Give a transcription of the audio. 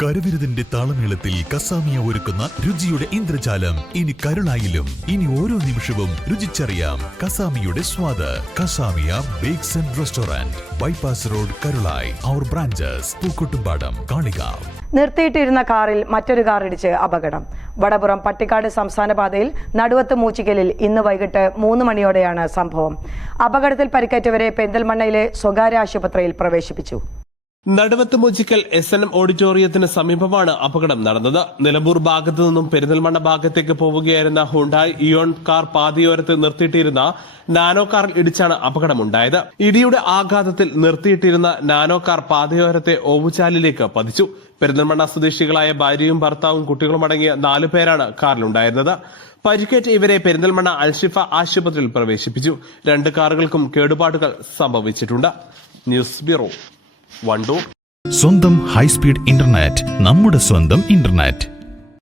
കരവിരുതിന്റെ താളമേളത്തിൽ കസാമിയ ഒരുക്കുന്ന രുചിയുടെ ഇന്ദ്രജാലം ഇനി കരുളായിലും. ഇനി ഓരോ നിമിഷവും രുചിച്ചറിയാം കസാമിയുടെ സ്വാദ്. Kasamiya bakes and restaurant, bypass road, Karulai. അവർ ബ്രാഞ്ചസ് പൂക്കോട്ടുംപാടം, കാളികാവ്. നിർത്തിയിട്ടിരുന്ന കാറിൽ മറ്റൊരു കാർ ഇടിച്ച് അപകടം. വടപുറം പട്ടിക്കാട് സംസ്ഥാന പാതയിൽ നടുവത്ത് മൂച്ചിക്കലിൽ ഇന്ന് വൈകിട്ട് 3 മണിയോടെയാണ് സംഭവം. അപകടത്തിൽ പരിക്കേറ്റവരെ പെരിന്തൽമണ്ണയിലെ സ്വകാര്യ ആശുപത്രിയിൽ പ്രവേശിപ്പിച്ചു. നടുവത്ത് മൂച്ചിക്കൽ SNM ഓഡിറ്റോറിയത്തിന് സമീപമാണ് അപകടം നടന്നത്. നിലമ്പൂർ ഭാഗത്തു നിന്നും പെരിന്തൽമണ്ണ ഭാഗത്തേക്ക് പോവുകയായിരുന്ന ഹുണ്ടായ് ഇയോൺ കാർ പാതയോരത്ത് നിർത്തിയിട്ടിരുന്ന നാനോ കാറിൽ ഇടിച്ചാണ് അപകടമുണ്ടായത്. ഇടിയുടെ ആഘാതത്തിൽ നിർത്തിയിട്ടിരുന്ന നാനോ കാർ പാതയോരത്തെ ഓവുചാലിലേക്ക് പതിച്ചു. പെരിന്തൽമണ്ണ സ്വദേശികളായ ഭാര്യയും ഭർത്താവും കുട്ടികളും അടങ്ങിയ 4 പേരാണ് കാറിലുണ്ടായിരുന്നത്. പരിക്കേറ്റ ഇവരെ പെരിന്തൽമണ്ണ അൽഷിഫ ആശുപത്രിയിൽ പ്രവേശിപ്പിച്ചു. 2 കാറുകൾക്കും കേടുപാടുകൾ സംഭവിച്ചിട്ടുണ്ട്. News bureau, Wandoor. സ്വന്തം ഹൈസ്പീഡ് ഇന്റർനെറ്റ്, നമ്മുടെ സ്വന്തം ഇന്റർനെറ്റ്.